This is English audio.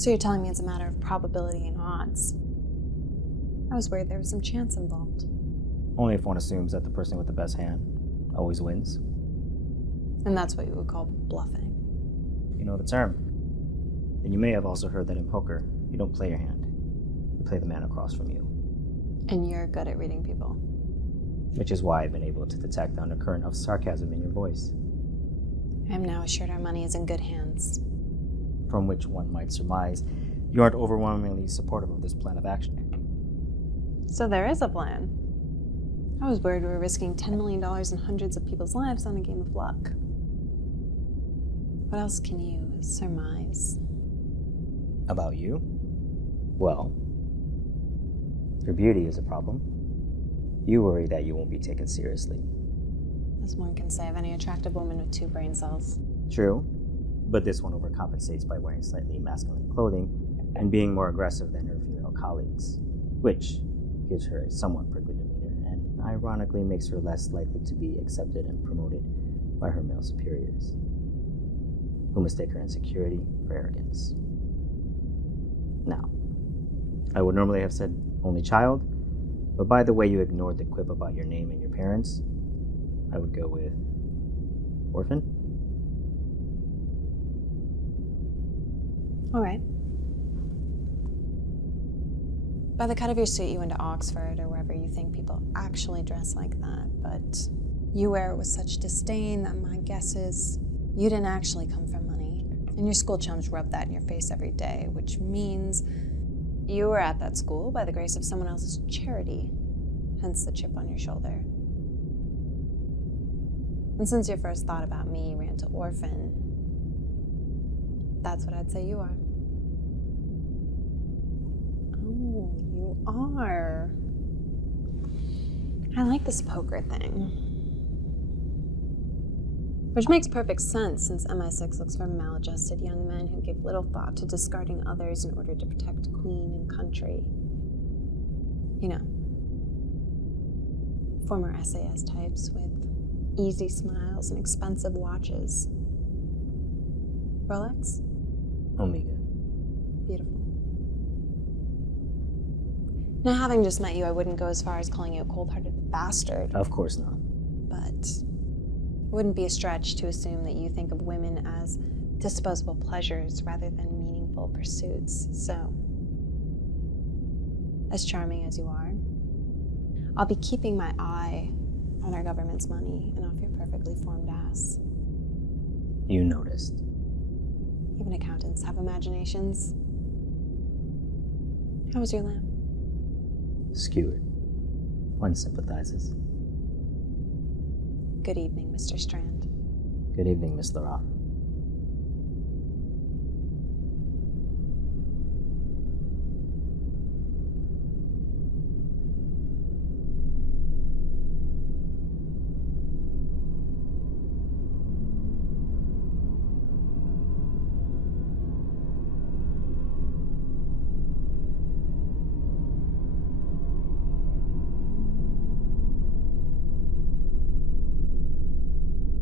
So you're telling me it's a matter of probability and odds? I was worried there was some chance involved. Only if one assumes that the person with the best hand always wins. And that's what you would call bluffing. You know the term. And you may have also heard that in poker, you don't play your hand. You play the man across from you. And you're good at reading people. Which is why I've been able to detect the undercurrent of sarcasm in your voice. I am now assured our money is in good hands. From which one might surmise you aren't overwhelmingly supportive of this plan of action. So there is a plan. I was worried we were risking $10 million and hundreds of people's lives on a game of luck. What else can you surmise? About you? Well, your beauty is a problem. You worry that you won't be taken seriously. As one can say of any attractive woman with 2 brain cells. True, but this one overcompensates by wearing slightly masculine clothing and being more aggressive than her female colleagues, which gives her a somewhat prickly demeanor and ironically makes her less likely to be accepted and promoted by her male superiors, who mistake her insecurity for arrogance. Now, I would normally have said only child, but by the way you ignored the quip about your name and your parents, I would go with orphan. All right. By the cut of your suit, you went to Oxford or wherever you think people actually dress like that, but you wear it with such disdain that my guess is you didn't actually come from money, and your school chums rub that in your face every day, which means you were at that school by the grace of someone else's charity, hence the chip on your shoulder. And since your first thought about me ran to orphan, that's what I'd say you are. Oh, you are. I like this poker thing. Which makes perfect sense since MI6 looks for maladjusted young men who give little thought to discarding others in order to protect queen and country. You know, former SAS types with easy smiles and expensive watches. Rolex? Omega. Beautiful. Now, having just met you, I wouldn't go as far as calling you a cold-hearted bastard. Of course not. But it wouldn't be a stretch to assume that you think of women as disposable pleasures rather than meaningful pursuits. So, as charming as you are, I'll be keeping my eye on our government's money and off your perfectly formed ass. You noticed. Even accountants have imaginations. How was your lamb? Skewered. One sympathizes. Good evening, Mr. Strand. Good evening, Miss LaRauf.